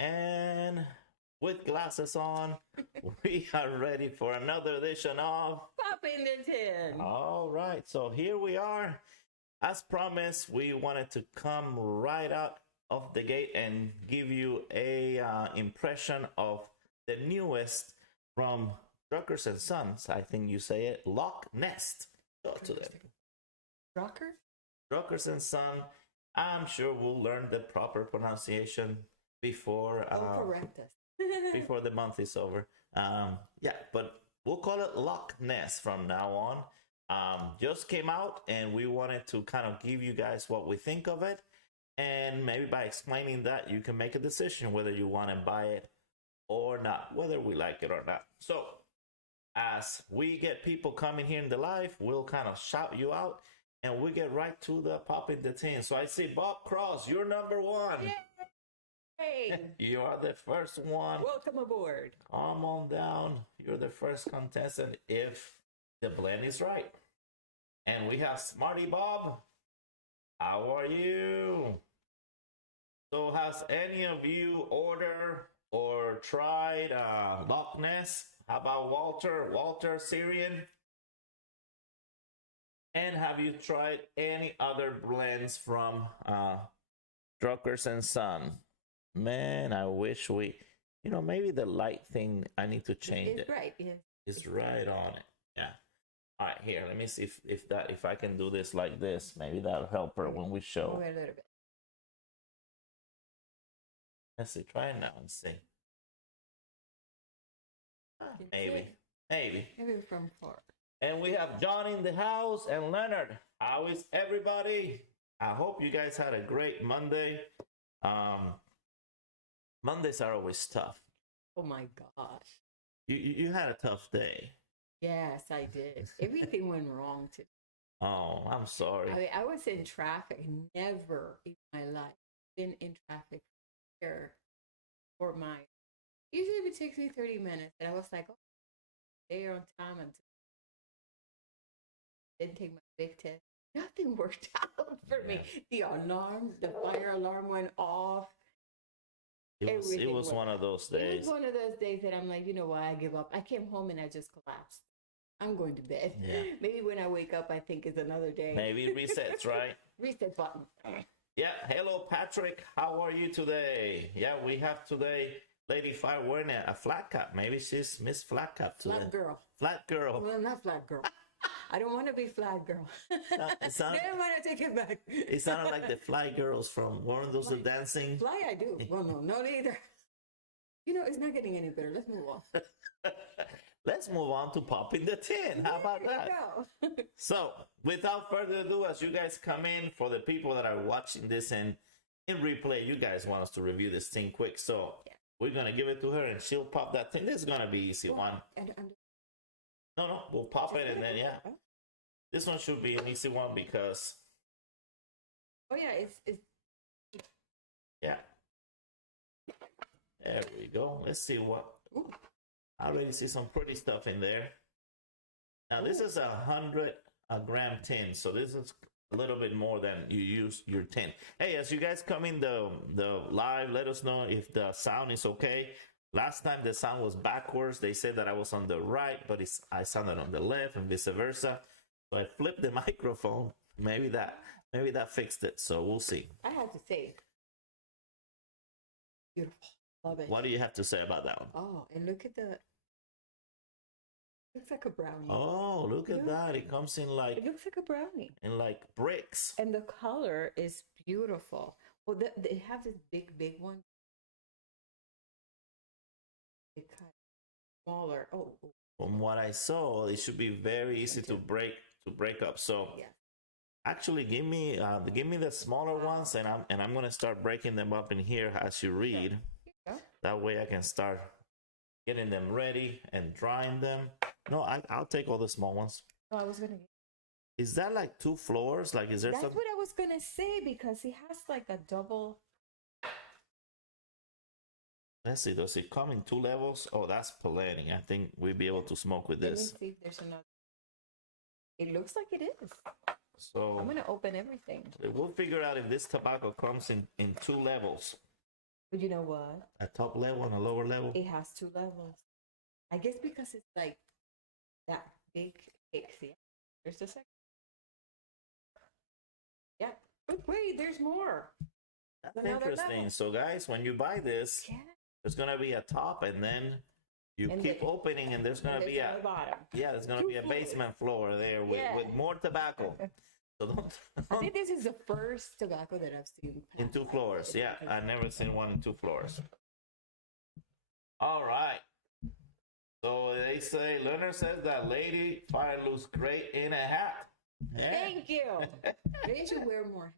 And with glasses on, we are ready for another edition of Popping the Tin. All right, so here we are. As promised, we wanted to come right out of the gate and give you a impression of the newest from Drucquer and Sons. I think you say it, Loch Ness. Show it to them. Drucquer? Drucquer and Son. I'm sure we'll learn the proper pronunciation before Correct us. before the month is over. Yeah, but we'll call it Loch Ness from now on. Just came out, and we wanted to kind of give you guys what we think of it, and maybe by explaining that, you can make a decision whether you want to buy it or not, whether we like it or not. So, as we get people coming here in the live, we'll kind of shout you out, and we get right to the pop in the tin. So I see Bob Cross, you're number one. Yay! Hey, You are the first one. welcome aboard. Come on down. You're the first contestant if the blend is right. And we have Smarty Bob. How are you? So has any of you ordered or tried Loch Ness? How about Walter? Walter Syrian? And have you tried any other blends from Drucquer and Son? Man, I wish we, maybe the light thing, I need to change It's it. right, yes. It's right on it. Yeah. All right, here, let me see if I can do this like this. Maybe that'll help her when we show. Wait a little bit. Let's see, try it now and see. Can Maybe. see. Maybe. Maybe from far. And we have John in the house and Leonard. How is everybody? I hope you guys had a great Monday. Mondays are always tough. Oh my gosh. You had a tough day. Yes, I did. Everything went wrong today. Oh, I'm sorry. I mean, I was in traffic. Never in my life been in traffic here for my. Usually it takes me 30 minutes, and I was like, oh, they're on time until. Didn't take my big test. Nothing worked out for me. The fire alarm went off. It was one of those It days. was one of those days that I'm like, you know what, I give up. I came home and I just collapsed. I'm going to bed. Yeah. Maybe when I wake up, I think it's another day. Maybe it resets, right? Reset button. Yeah. Hello, Patrick. How are you today? Yeah, we have today Lady Fire wearing a flat cap. Maybe she's Miss Flat Cap today. Flat girl. Flat girl. Well, not flat girl. I don't want to be flat girl. It sounded, Never mind, I take it back. it sounded like the Fly Girls from Weren't Those the Dancing? Fly, I do. Well, no, not either. It's not getting any better. Let's move on. Let's move on to Popping the Tin. How about There that? you go. So, without further ado, as you guys come in, for the people that are watching this in replay, you guys want us to review this thing quick. So, Yeah. we're going to give it to her and she'll pop that thing. This is going to be easy one. And No, we'll pop it and then, yeah. Oh, This one should be an easy one because, yeah, it's yeah. There we go. Let's see what. ooh, I already see some pretty stuff in there. Now, this is 100 gram tin, so this is a little bit more than you use your tin. Hey, as you guys come in the live, let us know if the sound is okay. Last time the sound was backwards. They said that I was on the right, but I sounded on the left and vice versa. So I flipped the microphone. Maybe that fixed it. So we'll see. I have to say, beautiful. Love it. What do you have to say about that one? Oh, and look at looks like a brownie. Oh, look at that. It comes in It like looks like a brownie. bricks. And the color is beautiful. Well, they have this big one. They cut smaller. Oh, From what I saw, it should be very easy to break up. So yeah. actually, give me the smaller ones, and I'm gonna start breaking them up in here as you read. Here you go. That way, I can start getting them ready and drying them. No, I'll take all the small ones. Oh, I was gonna. Is that like 2 floors? Like, is there That's some? what I was gonna say because it has like a double. Let's see. Does it come in 2 levels? Oh, that's plenty. I think we'll be able to smoke with Let me this. see if there's another. It looks like it is. So I'm gonna open everything. we'll figure out if this tobacco comes in 2 levels. But you know what? A top level and a lower level. It has two levels. I guess because it's like that big cake. See, there's the second. Yeah. But wait, there's more. That's Another interesting. level. So, guys, when you buy this, Yeah. there's gonna be a top, and then you And keep the- opening, and there's gonna There's be on a the bottom. there's gonna Two be a floors. basement floor there Yeah. with more tobacco. So I think this is the first tobacco that I've seen. in two floors. Yeah, I've never seen one in two floors. All right. So they say Leonard says that lady fire looks great in a hat. Yeah. Thank you. They should wear more.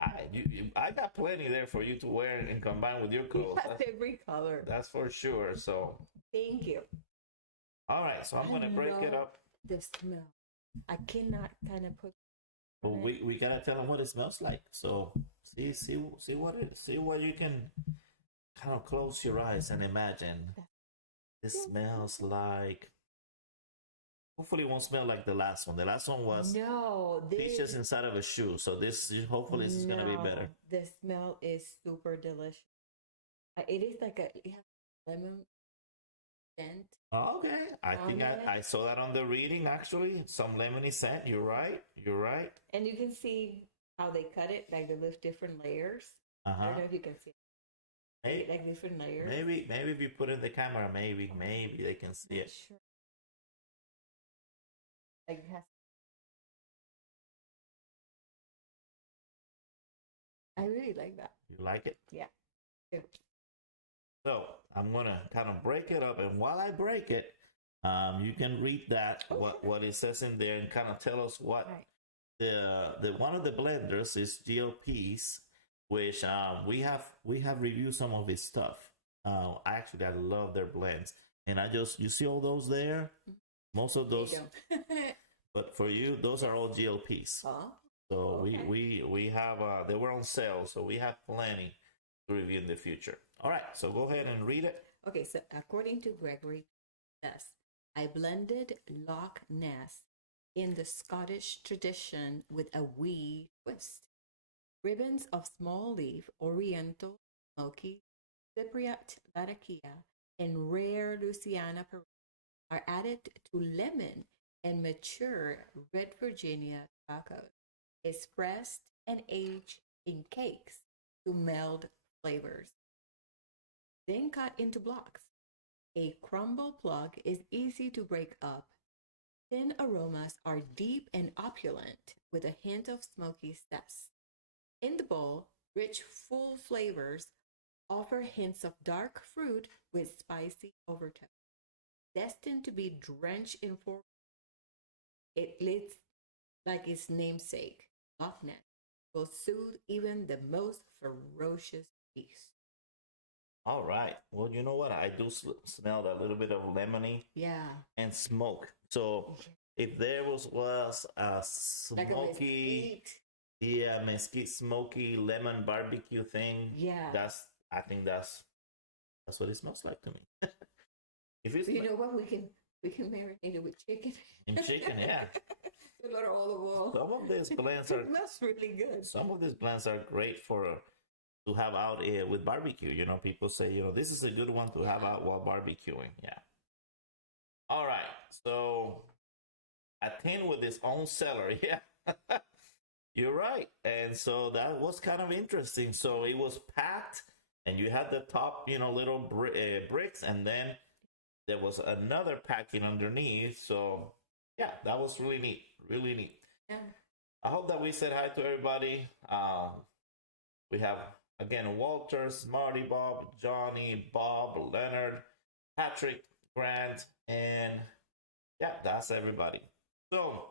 I got plenty there for you to wear and combine with your clothes. Yes, every color. That's for sure. So, Thank you. all right. So I'm gonna break it love up. The smell. I cannot kind of put. Well, we gotta tell them what it smells like. So see what you can kind of close your eyes and imagine. This smells like. Hopefully, it won't smell like the last one. The last one was No, peaches inside of a shoe. So this hopefully this is gonna be better. The smell is super delicious. It is like it has lemon scent. Okay, I think Okay. I saw that on the reading actually. Some lemony scent. You're right. You're right. And you can see how they cut it, like they lift different layers. I Uh-huh. don't know if you can see it. Like different layers. Maybe if you put it in the camera, maybe they can see Not it. sure. Like it has. I really like that. You like it? Yeah. Too. So I'm gonna kind of break it up, and while I break it, you can read that what it says in there and kind of tell us what Right. the one of the blenders is GLPs, which we have reviewed some of his stuff. I love their blends, and you see all those there. Most of those, There you go. but for you, those are all GLPs. Huh? So Okay. we have they were on sale, so we have plenty to review in the future. All right, so go ahead and read it. Okay, so according to Gregory Ness, I blended Loch Ness in the Scottish tradition with a wee twist. Ribbons of small leaf, Oriental, Smoky, Cypriot Latakia, and rare Louisiana Peru are added to lemon and mature red Virginia tobacco, expressed and aged in cakes to meld flavors. Then cut into blocks. A crumble plug is easy to break up. Thin aromas are deep and opulent with a hint of smoky steps. In the bowl, rich, full flavors offer hints of dark fruit with spicy overtones. Destined to be drenched in four, it lives like its namesake, Loch Ness, will soothe even the most ferocious beast. All right. Well, you know what? I do smell that little bit of lemony Yeah. and smoke. So if there was a Like a smoky, mesquite. mesquite smoky lemon barbecue thing, Yeah. I think that's what it smells like to me. If it's You know what? We can marinate it with chicken. in chicken, yeah. A lot of olive oil. Some of these blends are It smells really good. some of these blends are great to have out with barbecue. You know, people say, this is a good one to have out while barbecuing. Yeah. All right. So a tin with its own cellar. Yeah. You're right. And so that was kind of interesting. So it was packed and you had the top, little bricks, and then there was another packing underneath. So yeah, that was really neat. Really neat. Yeah. I hope that we said hi to everybody. We have, again, Walter, Smarty Bob, Johnny, Bob, Leonard, Patrick, Grant, and yeah, that's everybody. So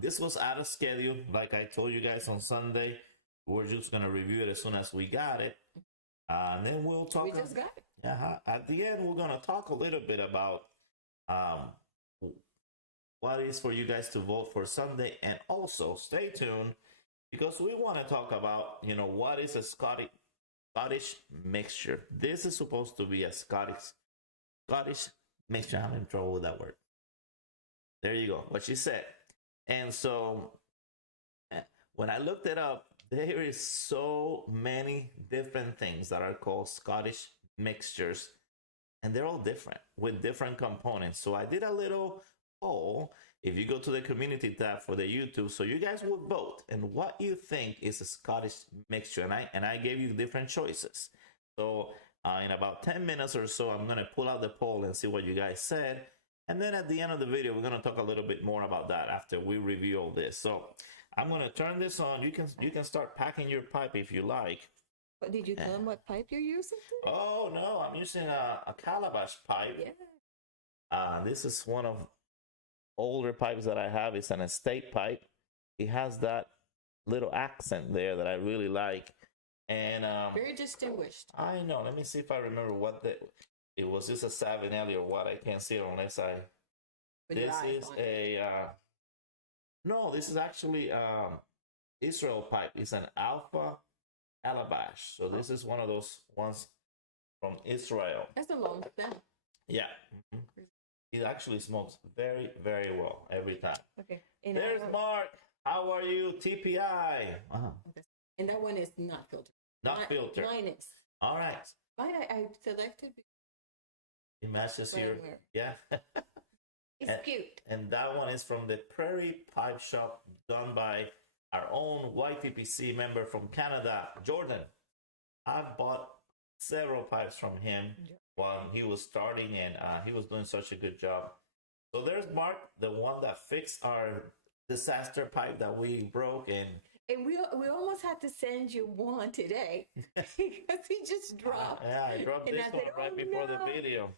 this was out of schedule. Like I told you guys on Sunday, we're just going to review it as soon as we got it. And then we'll talk. We just got it. Yeah, at the end, we're going to talk a little bit about what is for you guys to vote for Sunday. And also, stay tuned because we want to talk about, what is a Scottish mixture. This is supposed to be a Scottish mixture. I'm in trouble with that word. There you go. What she said. And so when I looked it up, there is so many different things that are called Scottish mixtures, and they're all different with different components. So I did a little poll. If you go to the community tab for the YouTube, so you guys would vote and what you think is a Scottish mixture, and I gave you different choices. So in about 10 minutes or so, I'm gonna pull out the poll and see what you guys said, and then at the end of the video, we're gonna talk a little bit more about that after we review all this. So I'm gonna turn this on. You can start packing your pipe if you like. But did you tell them what pipe you're using? Oh no, I'm using a calabash pipe. Yeah. This is one of older pipes that I have. It's an estate pipe. It has that little accent there that I really like, and Very distinguished. I know. Let me see if I remember what it was. This a Savinelli or what? I can't see it unless I. With your This eyes is on a no. This is actually Israel pipe. It's an Alpha Calabash. So this is one of those ones from Israel. That's a long stem. Yeah. It actually smokes very, very well every time. Okay. There's Mark. How are you? TPI. And that one is not filtered. Not filtered. Mine is. All right. Mine I selected because It matches Right your. where? Yeah. it's cute. And that one is from the Prairie Pipe Shop, done by our own YTPC member from Canada, Jordan. I've bought several pipes from him while he was starting, and he was doing such a good job. So there's Mark, the one that fixed our disaster pipe that we broke, and we almost had to send you one today because he just dropped. yeah, I dropped And this I one said, right "Oh, before no." the video.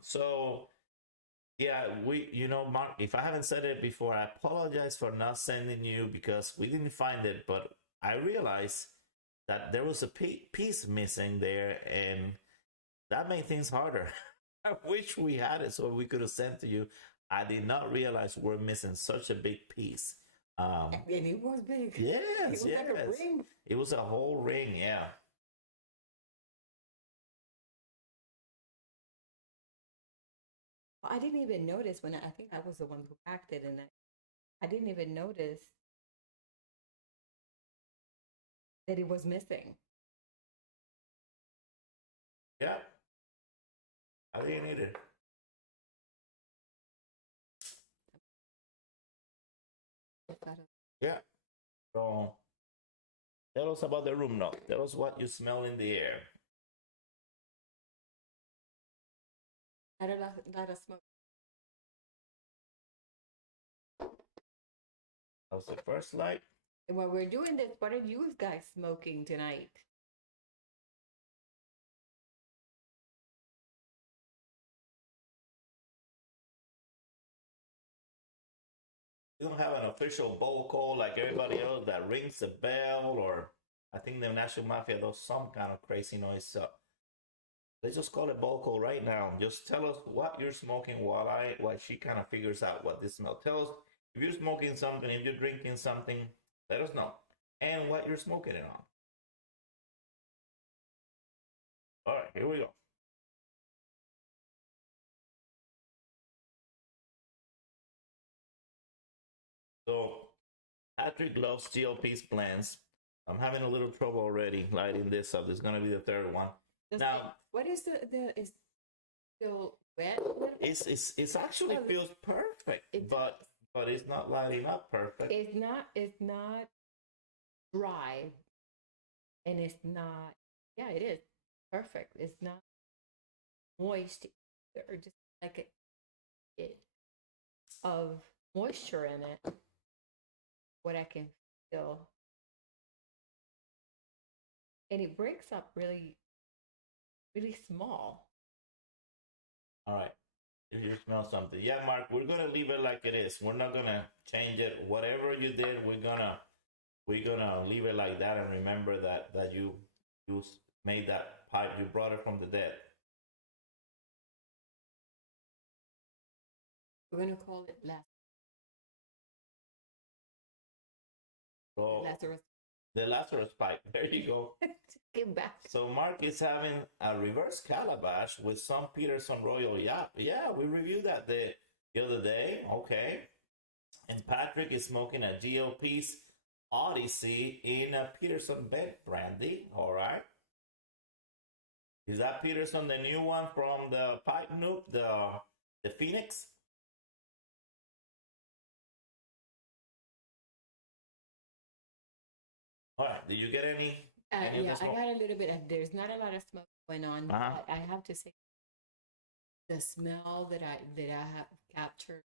So yeah, Mark, if I haven't said it before, I apologize for not sending you because we didn't find it, but I realized that there was a piece missing there, and that made things harder. I wish we had it so we could have sent to you. I did not realize we're missing such a big piece. And it was big. Yes, It was yes. like a ring. It was a whole ring, yeah. I didn't even notice when I think I was the one who packed it, and I didn't even notice that it was missing. Yeah. I didn't either. Yeah. So tell us about the room now. Tell us what you smell in the air. I had a lot of smoke. That was the first light. And while we're doing this, what are you guys smoking tonight? We don't have an official bowl call like everybody else that rings the bell, or I think the National Mafia does some kind of crazy noise. So let's just call it bowl call right now. Just tell us what you're smoking while she kind of figures out what this smells. Tell us if you're smoking something, if you're drinking something, let us know. And what you're smoking it on. All right, here we go. So Patrick loves GLP's blends. I'm having a little trouble already lighting this up. This is going to be the third one. Now, what is the is still wet? it's actually feels perfect, but it's not lighting up perfect. It's not dry, and it's not. Yeah, it is perfect. It's not moist or just like a bit of moisture in it. What I can feel, and it breaks up really, really small. All right. If you smell something. Yeah, Mark, we're gonna leave it like it is. We're not gonna change it. Whatever you did, we're gonna leave it like that, and remember that you made that pipe, you brought it from the dead. We're gonna call it Lazarus. So the Lazarus pipe. There you go. Get back. So Mark is having a reverse calabash with some Peterson Royal. Yeah, we reviewed that the other day. Okay. And Patrick is smoking a GLP's Odyssey in a Peterson bed brandy. All right. Is that Peterson the new one from the Pipe Nook, the Phoenix? All right. Did you get any? Any Yeah, of the I smoke? got a little bit of, there's not a lot of smoke going on, Uh-huh. but I have to say the smell that I have captured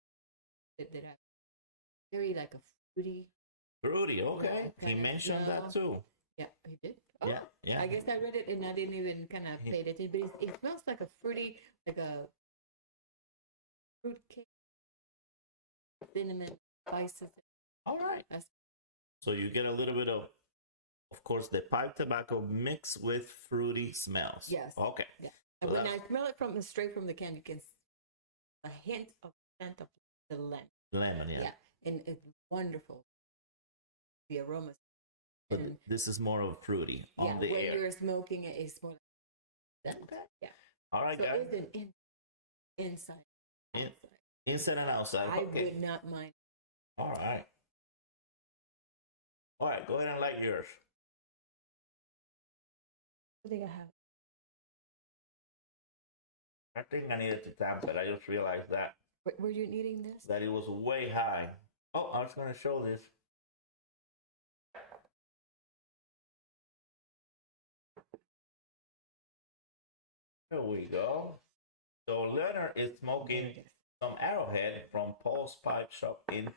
that I very like a fruity. Fruity. Okay. Yeah, He kind of mentioned that smell. too. Yeah, he did. Yeah. Oh, Yeah. I guess I read it and I didn't even kind of He- pay attention, but it smells like a fruity, like a fruit cake, cinnamon, spices. All right. That's, So you get a little bit of course, the pipe tobacco mixed with fruity smells. yes. Okay. Yeah. So And when that's I smell it from straight from the can, you can a hint of scent of the lemon. lemon, yeah. Yeah, and it's wonderful. The aromas. But And this is more of fruity yeah, on the when air. you're smoking it, it's more like that. Okay. Yeah. All right, So guys. it's an inside. In, Outside. inside and outside. I Okay. would not mind. All right. All right. Go ahead and light yours. I think I have. I think I needed to tap it. I just realized that Were you needing this? it was way high. Oh, I was going to show this. Here we go. So Leonard is smoking some Arrowhead from Paul's Pipe Shop in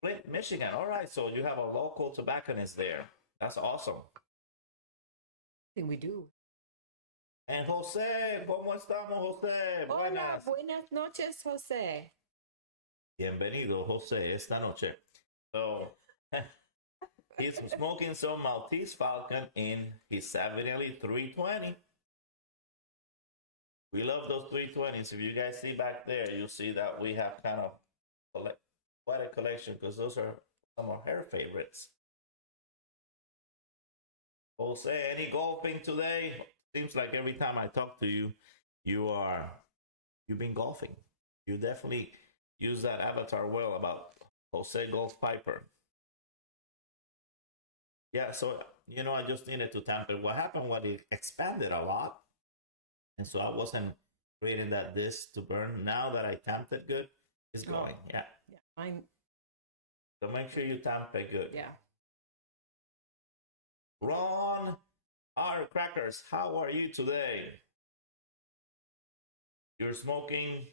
Flint, Michigan. All right, so you have a local tobacconist there. That's awesome. I think we do. And Jose, ¿cómo estamos, Jose? Hola, Buenas. buenas noches, Jose. Bienvenido, Jose, esta noche. So he's smoking some Maltese Falcon in his Savinelli 320. We love those 320s. If you guys see back there, you'll see that we have kind of quite a collection because those are some of her favorites. Jose, any golfing today? Seems like every time I talk to you, you've been golfing. You definitely use that avatar well about Jose Golf Piper. Yeah, so I just needed to tamp it. What happened was it expanded a lot. And so I wasn't creating that disc to burn. Now that I tamped it good, it's going. Yeah. Yeah, mine. So make sure you tamp it good. Yeah. Ron R. Crackers, how are you today? You're smoking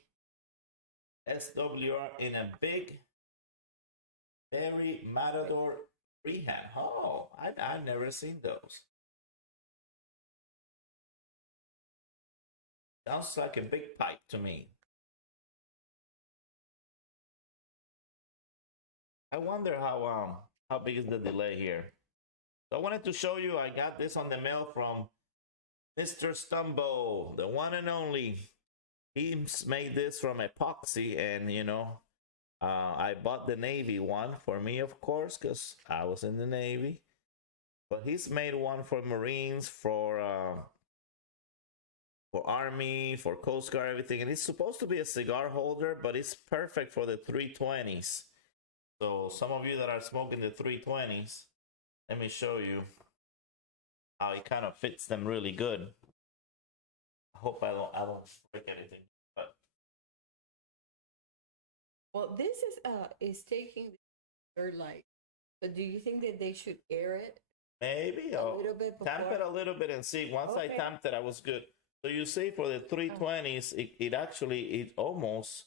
SWR in a big Berry Matador freehand. Oh, I've never seen those. Sounds like a big pipe to me. I wonder how big is the delay here. So I wanted to show you. I got this on the mail from Mr. Stumbo, the one and only. He made this from epoxy, and I bought the Navy one for me, of course, because I was in the Navy. But he's made one for Marines, for Army, for Coast Guard, everything. And it's supposed to be a cigar holder, but it's perfect for the 320s. So some of you that are smoking the 320s, let me show you how it kind of fits them really good. I hope I don't break anything. But Well, this is taking the third light. So do you think that they should air it maybe a I'll little bit before? tamp it a little bit and see. Once I Okay. tamped it, I was good. So you see, for the 320s, it almost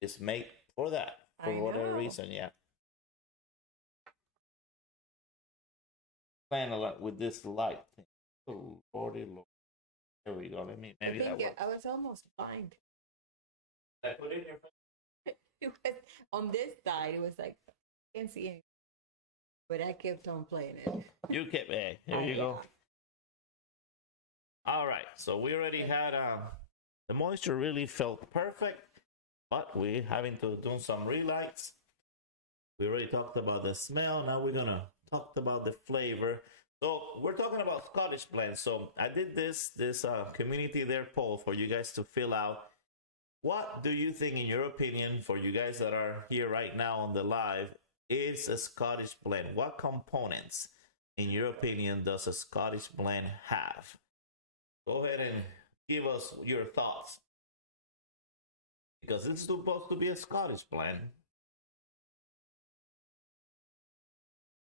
is made for that, for I whatever know. reason. Yeah. Playing a lot with this light thing. Oh, Lordy, Lord. There we go. Maybe that works. I was almost blind. I put it in your face. It was, on this side, it was like, I can't see anything. But I kept on playing it. You kept, hey, there you go. All right, so we already had the moisture really felt perfect, but we're having to do some relights. We already talked about the smell. Now we're gonna talk about the flavor. So we're talking about Scottish blends. So I did this community there poll for you guys to fill out. What do you think, in your opinion, for you guys that are here right now on the live, is a Scottish blend? What components, in your opinion, does a Scottish blend have? Go ahead and give us your thoughts. Because it's supposed to be a Scottish blend.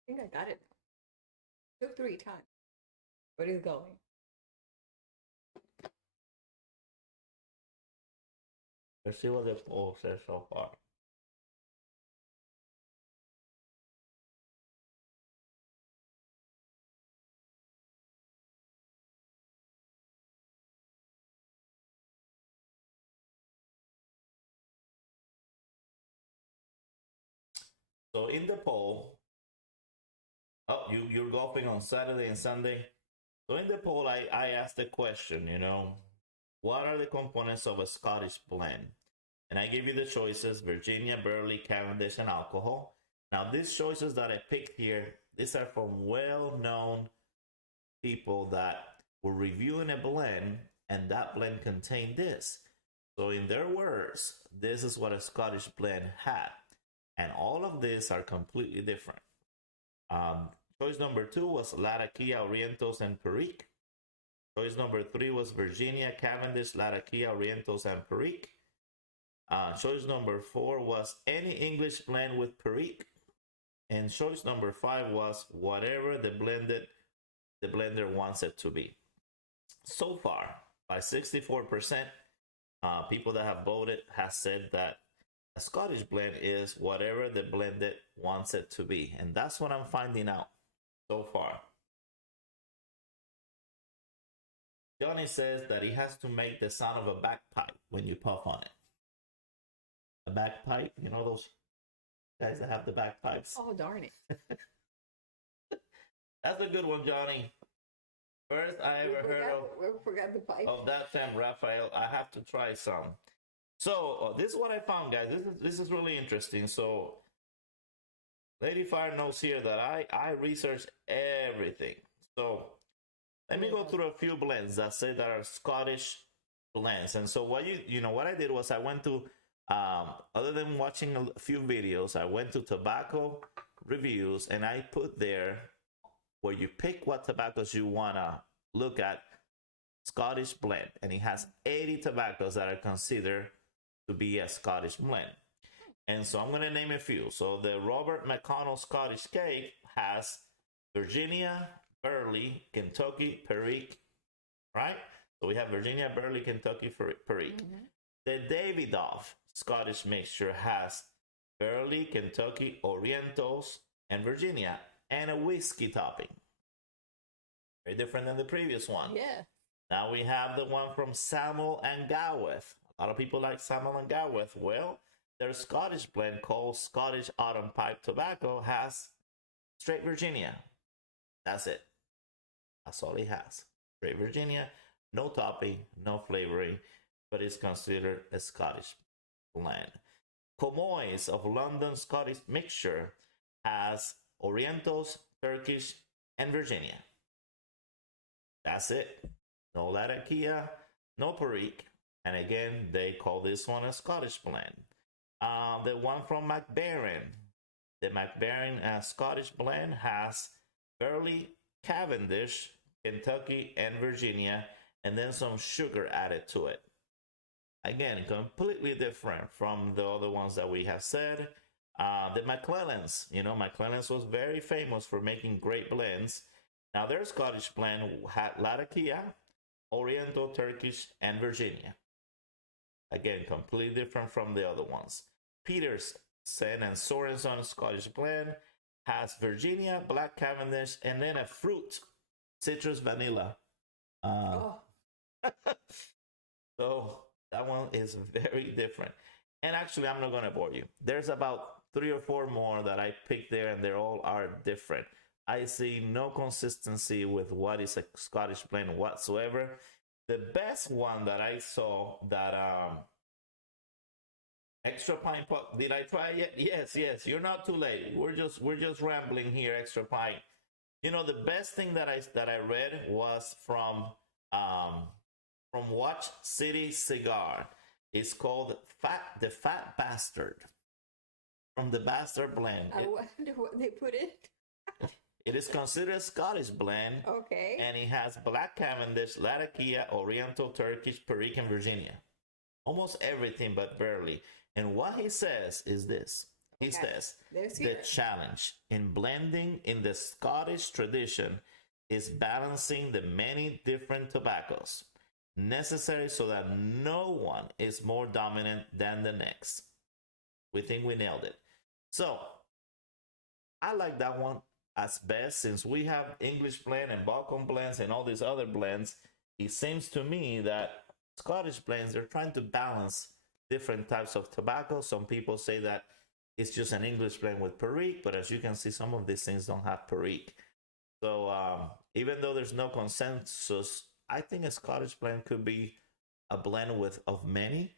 I think I got it. Took 3 times. Where is it going? Let's see what the poll says so far. So in the poll, you're golfing on Saturday and Sunday. So in the poll, I asked the question, what are the components of a Scottish blend? And I give you the choices: Virginia, barley, Cavendish, and alcohol. Now, these choices that I picked here, these are from well-known people that were reviewing a blend, and that blend contained this. So in their words, this is what a Scottish blend had. And all of these are completely different. Choice number 2 was Latakia, Orientals, and Perique. Choice number 3 was Virginia, Cavendish, Latakia, Orientals, and Perique. Choice number 4 was any English blend with Perique. And choice number 5 was whatever the blender wants it to be. So far, by 64%, people that have voted have said that a Scottish blend is whatever the blended wants it to be. And that's what I'm finding out so far. Johnny says that he has to make the sound of a bagpipe when you puff on it. A bagpipe, those guys that have the bagpipes. Oh, darn it. That's a good one, Johnny. First I ever heard the pipe. of that Sam Raphael. I have to try some. So this is what I found, guys. This is really interesting. So Lady Fire knows here that I researched everything. So let me go through a few blends that say that are Scottish blends. And so what what I did was I went to other than watching a few videos, I went to tobacco reviews, and I put there where you pick what tobaccos you want to look at, Scottish blend, and it has 80 tobaccos that are considered to be a Scottish blend. And so I'm going to name a few. So the Robert McConnell Scottish Cake has Virginia, barley, Kentucky, Perique, right? So we have Virginia, barley, Kentucky, Perique. Mm-hmm. The Davidoff Scottish mixture has barley, Kentucky, Orientals, and Virginia, and a whiskey topping. Very different than the previous one. Yeah. Now we have the one from Samuel and Gawith. A lot of people like Samuel and Gawith. Well, their Scottish blend called Scottish Autumn Pipe Tobacco has straight Virginia. That's it. That's all it has. Straight Virginia, no topping, no flavoring, but it's considered a Scottish blend. Comoys of London Scottish Mixture has Orientals, Turkish, and Virginia. That's it. No Latakia, no Perique. And again, they call this one a Scottish blend. The one from McBaron. The McBaron Scottish blend has barley, Cavendish, Kentucky, and Virginia, and then some sugar added to it. Again, completely different from the other ones that we have said. The McClellans, McClellans was very famous for making great blends. Now their Scottish blend had Latakia, Oriental, Turkish, and Virginia. Again, completely different from the other ones. Peterson and Sorenson Scottish blend has Virginia, black Cavendish, and then a fruit, citrus vanilla. So that one is very different. And actually, I'm not going to bore you. There's about 3 or 4 more that I picked there, and they all are different. I see no consistency with what is a Scottish blend whatsoever. The best one that I saw that Extra Pine Puck, did I try it yet? Yes. You're not too late. We're just rambling here, Extra Pine. The best thing that I read was from Watch City Cigar. It's called the Fat Bastard. from the Bastard blend. I wonder what they put in. It is considered a Scottish blend. Okay. And it has Black Cavendish, Latakia, Oriental Turkish, Perique, and Virginia. Almost everything, but barely. And what he says is this. He says, the challenge in blending in the Scottish tradition is balancing the many different tobaccos necessary so that no one is more dominant than the next. We think we nailed it. So, I like that one as best, since we have English blend and Balkan blends and all these other blends. It seems to me that Scottish blends are trying to balance different types of tobacco. Some people say that it's just an English blend with Perique, but as you can see, some of these things don't have Perique. So even though there's no consensus, I think a Scottish blend could be a blend of many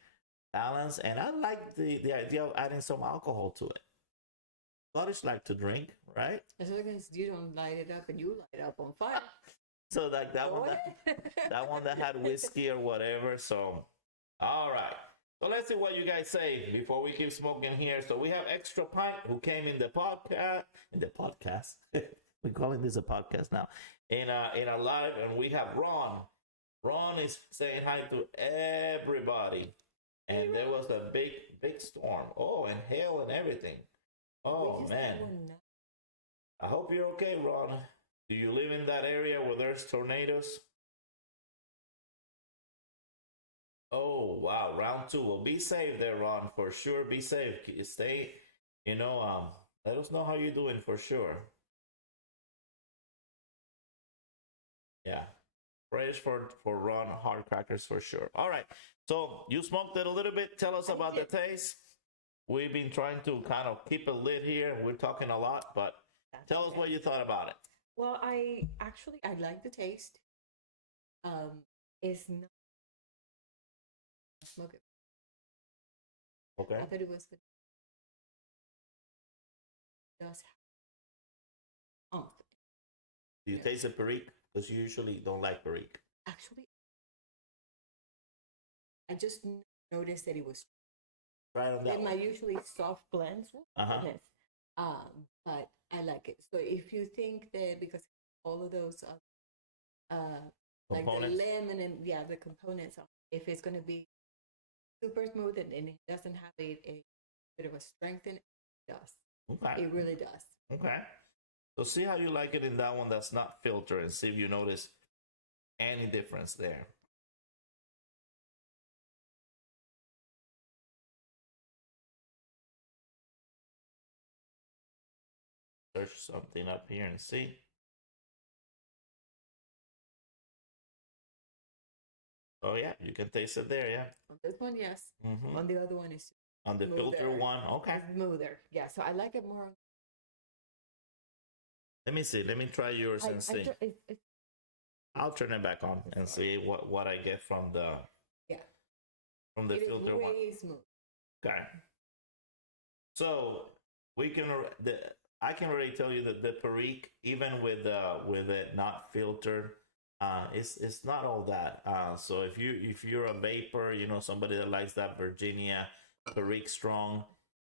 balance, and I like the idea of adding some alcohol to it. Scottish like to drink, right? As long as you don't light it up and you light up on fire. So like that one that had whiskey or whatever. So, all right. So let's see what you guys say before we keep smoking here. So we have Extra Pint, who came in the podcast. We're calling this a podcast now. In a live, and we have Ron. Ron is saying hi to everybody. And there was a big storm. Oh, and hail and everything. Oh, man. I hope you're okay, Ron. Do you live in that area where there's tornadoes? Oh, wow. Round 2. Well, be safe there, Ron. For sure, be safe. Stay, let us know how you're doing for sure. Yeah. Prayers for Ron Hard Crackers for sure. All right. So you smoked it a little bit. Tell us about the taste. We've been trying to kind of keep it lit here. We're talking a lot, but tell us what you thought about it. Well, I like the taste. It's not smoke it. Okay. I thought it was just Do you taste the Perique? Because you usually don't like Perique. Actually, I just noticed that it was right on that in my usually soft blends. But I like it. So if you think that because all of those like the lemon and the components, if it's going to be super smooth and it doesn't have a bit of a strength in it, it does. Okay. It really does. Okay. So see how you like it in that one that's not filtered, and see if you notice any difference there. Search something up here and see. Oh yeah, you can taste it there, yeah. On this one, yes. Mm-hmm. On the other one is on the filter one, okay. It's smoother, yeah. So I like it more. Let me see. Let me try yours and see. I'll turn it back on and see what I get from the filter one. Smooth. Okay. So I can already tell you that the Perique, even with it not filtered, it's not all that. So if you're a vapor, somebody that likes that Virginia Perique strong,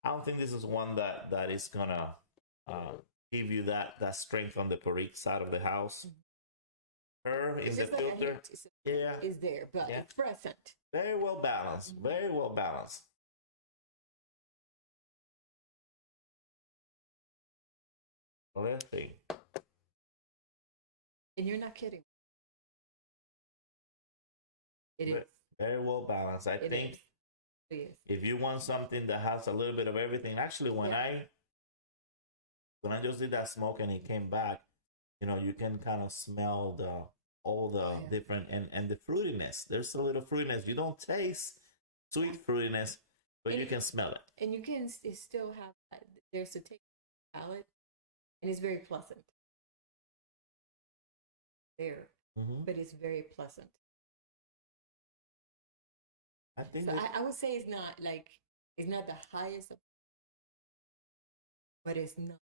I don't think this is one that is gonna give you that strength on the Perique side of the house. Her in the filter, is there, but it's present. Very well balanced. Mm-hmm. Very well balanced. Well, let's see. And you're not kidding. It is very well balanced. I think if you want something that has a little bit of everything, actually, when I just did that smoke and it came back, you can kind of smell all the different and the fruitiness. There's a little fruitiness. You don't taste sweet fruitiness, but you can smell it. And you can still have that. There's a taste palate, and it's very pleasant. There, but it's very pleasant. I think so. I would say it's not the highest, but it's not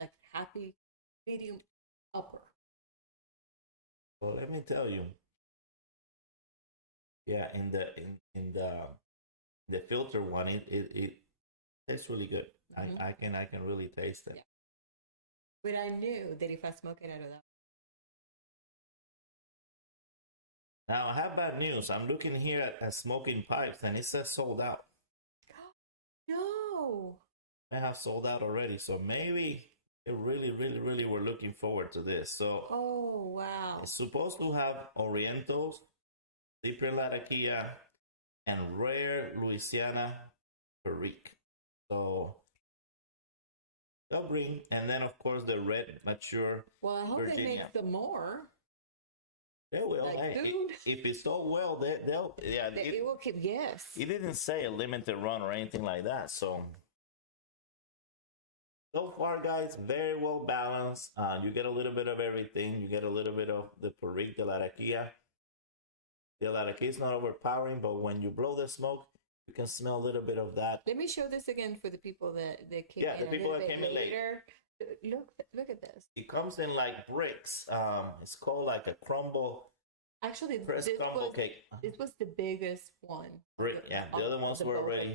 like happy, medium, upper. Well, let me tell you. Yeah, in the filter one, It's really good. I can really taste it. Yeah. But I knew that if I smoke it out of that. Now I have bad news. I'm looking here at smoking pipes, and it says sold out. No. I have sold out already, so maybe they really were looking forward to this. So, oh wow, it's supposed to have Orientals, Cyprian Latakia, and rare Louisiana Perique. So they'll bring, and then of course the red mature. Well, I hope Virginia. they make some more. They will. Like hey, if it's sold well, they'll. Yeah, it will keep. Yes. It didn't say a limited run or anything like that. So far, guys, very well balanced. You get a little bit of everything. You get a little bit of the Perique de la Raquia. The Latakia is not overpowering, but when you blow the smoke, you can smell a little bit of that. Let me show this again for the people that came in. Yeah, the people that came in later. Look at this. It comes in like bricks. It's called like a crumble. Actually, press crumble cake. This was the biggest one. Brick, yeah. The other ones were already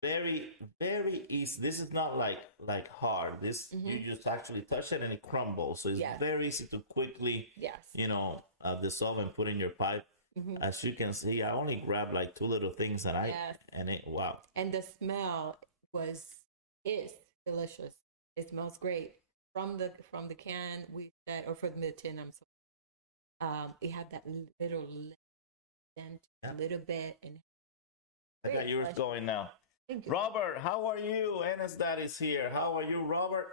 very easy. This is not like hard. This you just actually touch it and it crumbles. So it's very easy to quickly dissolve and put in your pipe. As you can see, I only grabbed like two little things and it wow. And the smell is delicious. It smells great from the can or from the tin. I'm sorry. It had that little scent, a little bit, and I got yours going now. Robert, how are you? Anna's dad is here. How are you, Robert?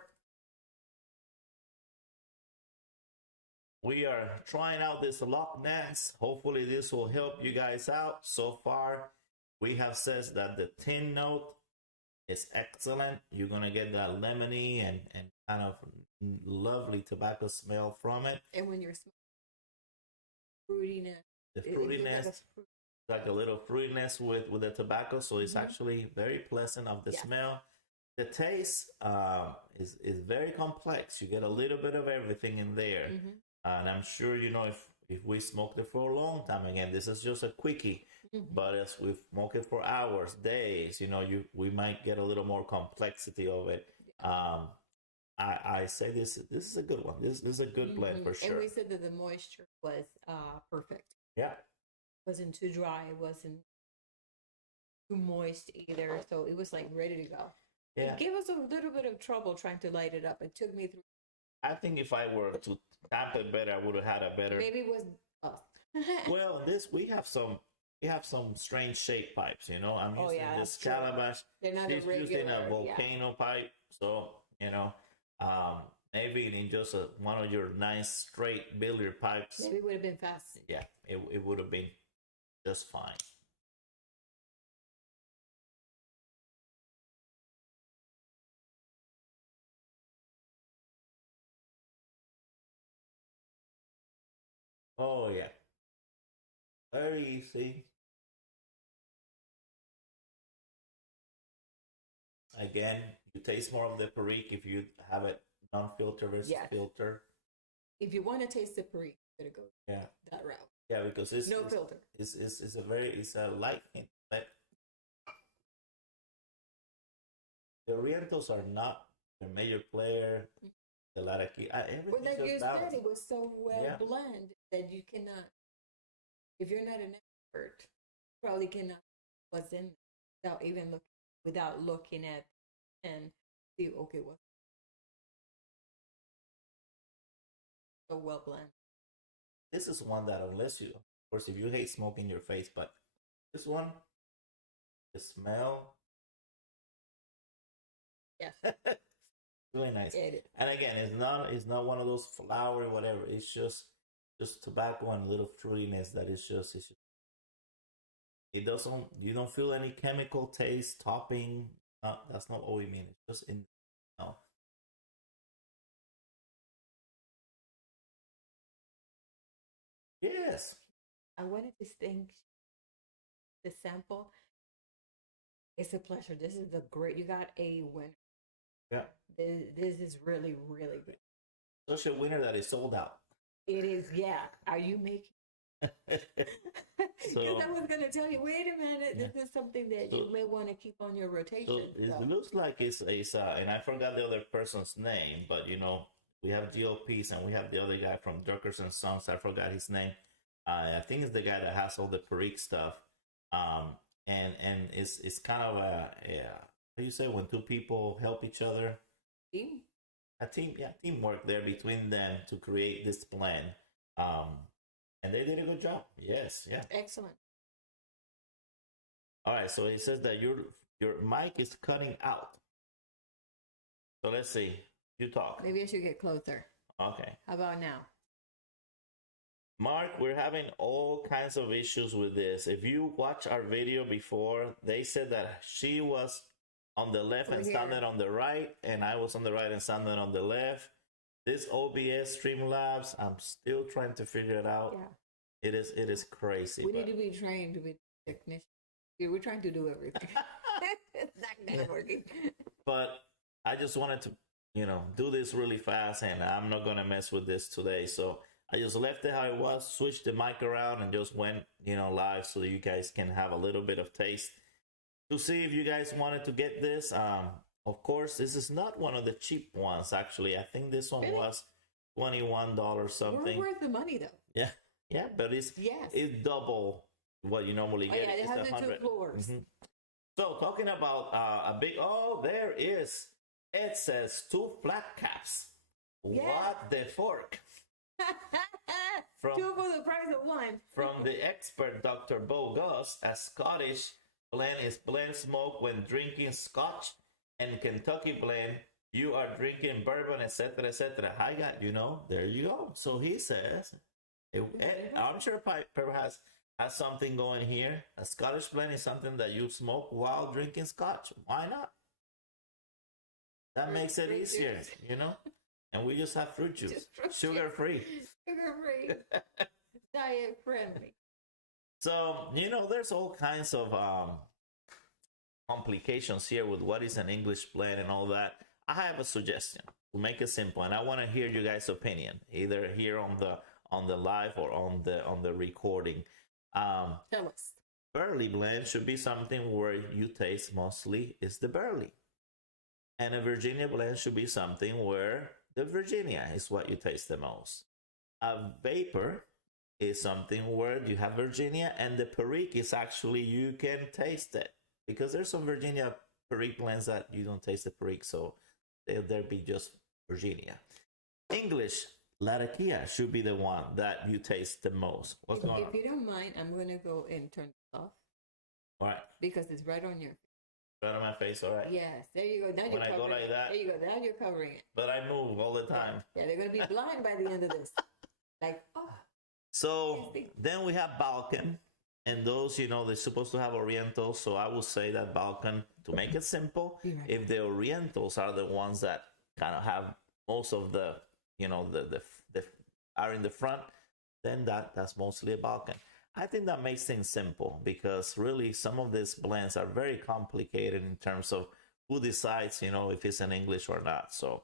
We are trying out this Loch Ness. Hopefully this will help you guys out. So far, we have said that the tin note is excellent. You're going to get that lemony and kind of lovely tobacco smell from it. And when you're fruitiness. The fruitiness, like a little fruitiness with the tobacco. So it's actually very pleasant of the smell. The taste is very complex. You get a little bit of everything in there. And I'm sure, if we smoked it for a long time, again, this is just a quickie. But as we smoke it for hours, days, we might get a little more complexity of it. I say this is a good one. This is a good blend for sure. And we said that the moisture was perfect. Yeah. It wasn't too dry. It wasn't too moist either. So it was like ready to go. Yeah. It gave us a little bit of trouble trying to light it up. It took me through. I think if I were to tap it better, I would have had a better. Maybe it was us. Well, we have some strange shaped pipes. I'm using this calabash. They're not She's using a volcano pipe, so maybe in just one of your nice straight billiard pipes. Maybe it would have been fast. Yeah, it would have been just fine. Oh yeah, very easy. Again, you taste more of the Perique if you have it non-filter versus filter. If you want to taste the Perique, you gotta go that route. Yeah, because it's no filter. It's a light hint. But the Orientals are not a major player. The Latakia, everything. Well, like you said, it was so well blended that you cannot. If you're not an expert, you probably cannot what's in without looking at and see what so well blended. This is one that unless you, of course, if you hate smoke in your face, but this one, the smell. Yes. Really nice. And again, it's not one of those flowery whatever. It's just tobacco and a little fruitiness that is just it doesn't, you don't feel any chemical taste, topping. That's not what we mean. It's just in no. Yes. I wanted to thank the sample. It's a pleasure. This is you got a winner. Yeah. This is really, really good. Such a winner that is sold out. It is, yeah. Are you making Because I was going to tell you, wait a minute, this is something that you may want to keep on your rotation. So it looks like it's and I forgot the other person's name, but you know, we have DOPs and we have the other guy from Drucquer and Sons. I forgot his name. I think it's the guy that has all the Perique stuff. And it's kind of how you say when two people help each other? Team? A team, yeah, teamwork there between them to create this plan. And they did a good job. Yes, yeah. Excellent. All right, so it says that your mic is cutting out. So let's see. You talk. Maybe I should get closer. Okay. How about now? Mark, we're having all kinds of issues with this. If you watch our video before, they said that she was on the left and standing on the right, and I was on the right and standing on the left. This OBS Streamlabs, I'm still trying to figure it out. Yeah. It is crazy. We need to be trained to be technicians. Yeah, we're trying to do everything. It's not gonna working. But I just wanted to, you know, do this really fast, and I'm not gonna mess with this today. So I just left it how it was, switched the mic around, and just went, you know, live so that you guys can have a little bit of taste to see if you guys wanted to get this. Of course, this is not one of the cheap ones. Actually, I think this one was $21 something. We're worth the money though. Yeah, yeah, but it's double what you normally get. Oh, yeah, it has the 2 floors. Mm-hmm. So talking about a big, there is. It says 2 flat caps. Yeah. What the fork? 2 for the price of 1. From the expert Dr. Bo Gus, a Scottish blend is blend smoke when drinking Scotch, and Kentucky blend you are drinking bourbon, etc., etc. I got, you know, there you go. So he says, I'm sure perhaps has something going here. A Scottish blend is something that you smoke while drinking Scotch. Why not? That makes it easier, you know? And we just have fruit juice, sugar-free. Sugar-free. Diet friendly. So, you know, there's all kinds of complications here with what is an English blend and all that. I have a suggestion to make it simple, and I want to hear you guys' opinion, either here on the live or on the recording. Tell us. Barley blend should be something where you taste mostly is the barley. And a Virginia blend should be something where the Virginia is what you taste the most. A vapor is something where you have Virginia, and the Perique is actually, you can taste it. Because there's some Virginia Perique blends that you don't taste the Perique, so they'll be just Virginia. English, Latakia should be the one that you taste the most. What's going on? If you don't mind, I'm going to go and turn it off. All right. Because it's right on your face. Right on my face, all right. Yes, there you go. Now when I go like that. There you go. Now you're covering it. But I move all the time. Yeah, they're going to be blind by the end of this. Like, oh. So then we have Balkan. And those, you know, they're supposed to have Orientals. So I would say that Balkan, to make it simple, if the Orientals are the ones that kind of have most of the, you know, the are in the front, then that's mostly a Balkan. I think that makes things simple, because really some of these blends are very complicated in terms of who decides, you know, if it's in English or not. So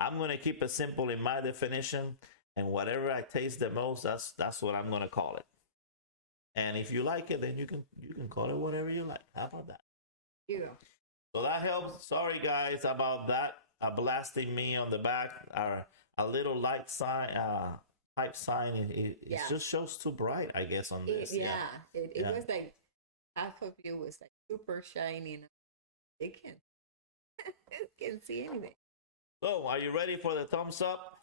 I'm going to keep it simple in my definition, and whatever I taste the most, that's what I'm going to call it. And if you like it, then you can call it whatever you like. How about that? Yeah. So that helps. Sorry guys about that. Blasting me on the back. A little light sign, type sign. It just shows too bright, I guess, on this. It was like half of you was like super shiny. And it can't see anything. So, are you ready for the thumbs up?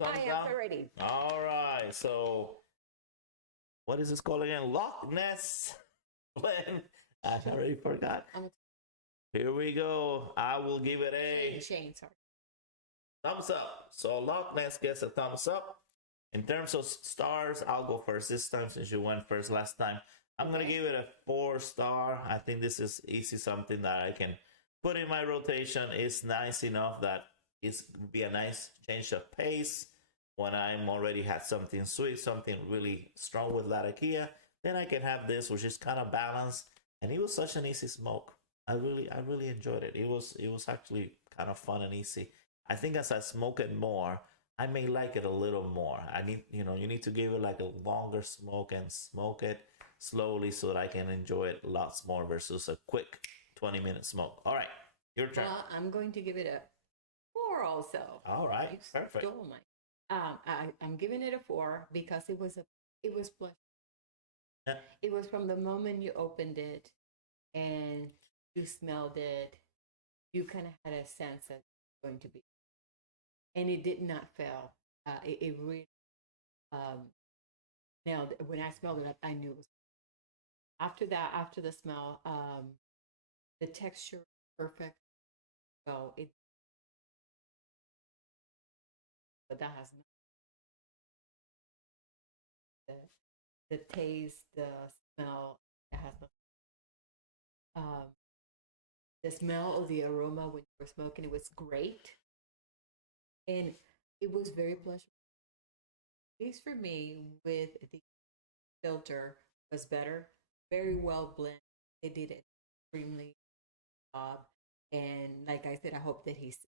Thumbs down? I am ready. All right. So, what is this called again? Loch Ness blend. I already forgot. Here we go. I will give it a thumbs up. So Loch Ness gets a thumbs up. In terms of stars, I'll go first this time since you went first last time. I'm going to give it a 4-star. I think this is easy, something that I can put in my rotation. It's nice enough that it's be a nice change of pace. When I'm already had something sweet, something really strong with Latakia, then I can have this, which is kind of balanced. And it was such an easy smoke. I really enjoyed it. It was actually kind of fun and easy. I think as I smoke it more, I may like it a little more. I need, you need to give it like a longer smoke and smoke it slowly so that I can enjoy it lots more versus a quick 20-minute smoke. All right, your turn. Well, I'm going to give it a 4 also. All right, You perfect. stole my. I'm giving it a 4 because it was blush. Yeah. It was from the moment you opened it and you smelled it, you kind of had a sense that it's going to be, and it did not fail. It really nailed it. When I smelled it, I knew it was. After that, after the smell, the texture was perfect. So it, but that has the taste, the smell, that has um, the smell or the aroma when you were smoking. It was great, and it was very pleasurable. At least for me, with the filter was better, very well blended. They did it extremely job, and like I said, I hope that he's.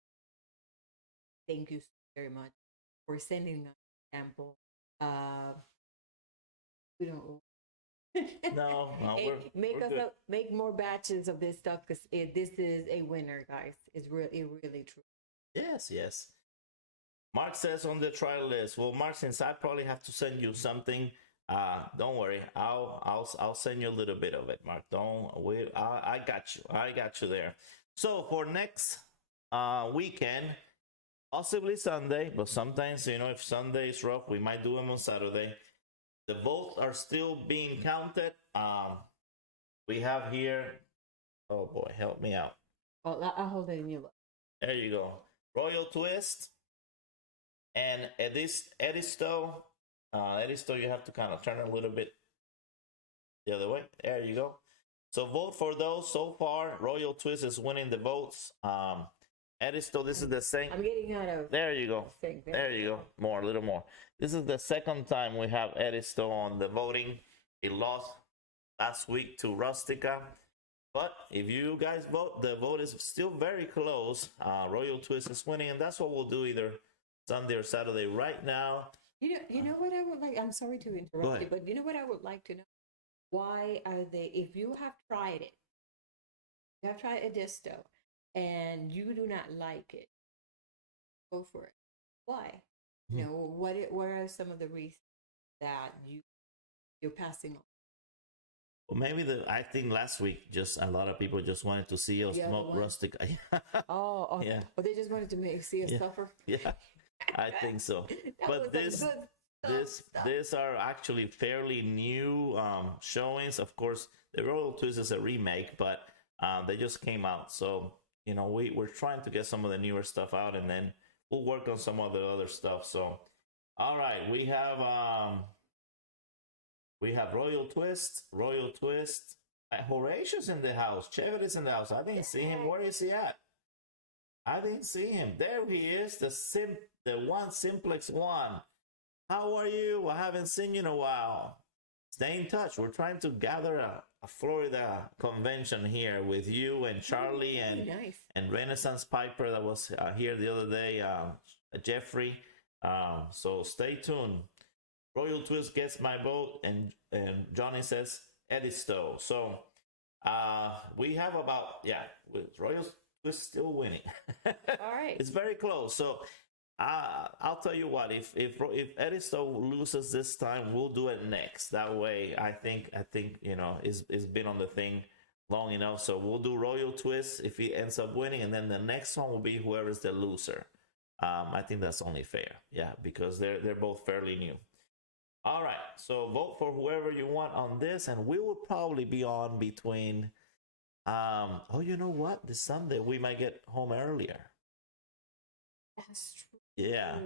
Thank you very much for sending us a sample. Uh, we don't. No, no, make we're us good. make more batches of this stuff because this is a winner, guys. It's really true. Yes, yes. Mark says on the trial list. Well, Mark, since I probably have to send you something, don't worry. I'll send you a little bit of it, Mark. Don't wait. I got you. I got you there. So for next weekend, possibly Sunday, but sometimes if Sunday is rough, we might do them on Saturday. The votes are still being counted. We have here. Oh boy, help me out. Oh, I'll hold it in your look. There you go. Royal Twist and Edisto. Edisto, you have to kind of turn it a little bit the other way. There you go. So vote for those. So far, Royal Twist is winning the votes. Edisto, this is the same. I'm getting out of. There you go. There you go. More, a little more. This is the second time we have Edisto on the voting. He lost last week to Rustica. But if you guys vote, the vote is still very close. Royal Twist is winning, and that's what we'll do either Sunday or Saturday. Right now, You know what I would like. I'm sorry to interrupt you, but you know what I would like to know. Why are they? If you have tried it, you have tried a disto, and you do not like it, go for it. Why? You know what are some of the reasons that you're passing on? well, maybe I think last week just a lot of people just wanted to see us The other smoke one? Rustica. Oh, Yeah. But they just wanted to see us Yeah. suffer. Yeah, I think so. That But was a good stuff. these are actually fairly new showings. Of course, the Royal Twist is a remake, but they just came out. So we're trying to get some of the newer stuff out, and then we'll work on some of the other stuff. So, all right, we have Royal Twist, Horatius in the house, Chevet is in the house. I didn't see him. Where is he at? I didn't see him. There he is, the one simplex one. How are you? I haven't seen you in a while. Stay in touch. We're trying to gather a Florida convention here with you and Charlie Nice. and Renaissance Piper that was here the other day, Jeffrey. So stay tuned. Royal Twist gets my vote, and Johnny says Edisto. So we have about with Royal Twist still winning. All right. It's very close. So I'll tell you what, if Edisto loses this time, we'll do it next. That way, I think it's been on the thing long enough. So we'll do Royal Twist if he ends up winning, and then the next one will be whoever is the loser. I think that's only fair, because they're both fairly new. All right, so vote for whoever you want on this, and we will probably be on between. You know what? This Sunday we might get home earlier. That's true. Yeah.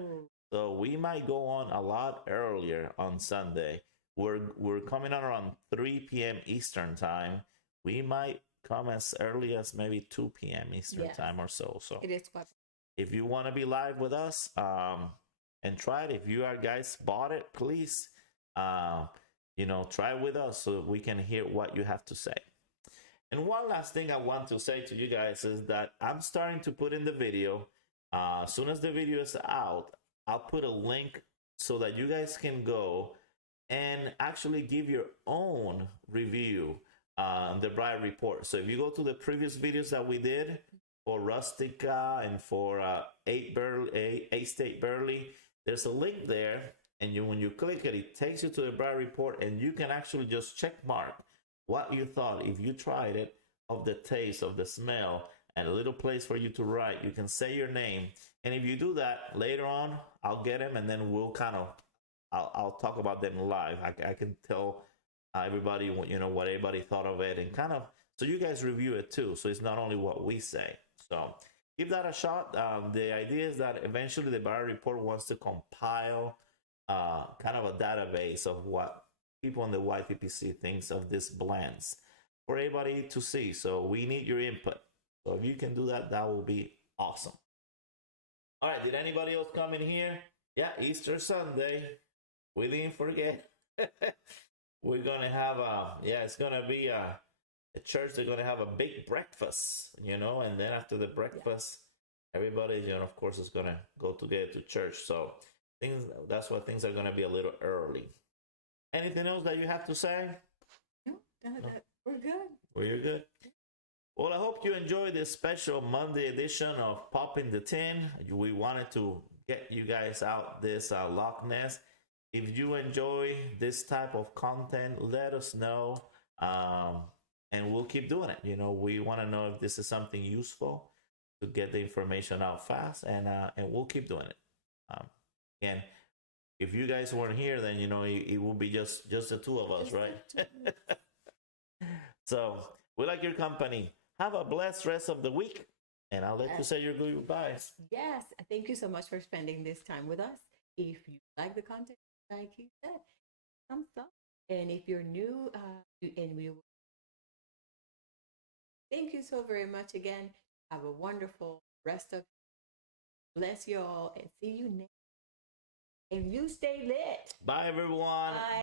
So we might go on a lot earlier on Sunday. We're coming on around 3 p.m. Eastern time. We might come as early as maybe 2 p.m. Eastern time or so. So it is fun. If you want to be live with us, and try it. If you guys bought it, please, try with us so we can hear what you have to say. And one last thing I want to say to you guys is that I'm starting to put in the video. As soon as the video is out, I'll put a link so that you guys can go and actually give your own review on the Bright Report. So if you go to the previous videos that we did for Rustica and for eight State Burley, there's a link there, and when you click it, it takes you to the Bright Report, and you can actually just check mark what you thought if you tried it, of the taste, of the smell, and a little place for you to write. You can say your name, and if you do that later on, I'll get them, and then we'll kind of I'll talk about them live. I can tell everybody what everybody thought of it, and kind of so you guys review it too. So it's not only what we say. So give that a shot. The idea is that eventually the Bright Report wants to compile kind of a database of what people in the YTPC thinks of these blends for everybody to see. So we need your input. So if you can do that, that will be awesome. All right, did anybody else come in here? Yeah, Easter Sunday. We didn't forget. We're gonna have it's gonna be a church. They're gonna have a big breakfast, and then after the breakfast, everybody, of course, is gonna go together to church. So that's why things are gonna be a little early. Anything else that you have to say? No, we're good. We're good. Well, I hope you enjoyed this special Monday edition of Popping the Tin. We wanted to get you guys out this Loch Ness. If you enjoy this type of content, let us know, and we'll keep doing it. We want to know if this is something useful to get the information out fast, and we'll keep doing it. Again, if you guys weren't here, then it will be just the two of us, right? So we like your company. Have a blessed rest of the week, and I'll let you say your goodbyes. Yes, thank you so much for spending this time with us. If you like the content, like he said, thumbs up. And if you're new, and we will thank you so very much again. Have a wonderful rest of. Bless you all, and see you next. And you stay lit. Bye, everyone. Bye.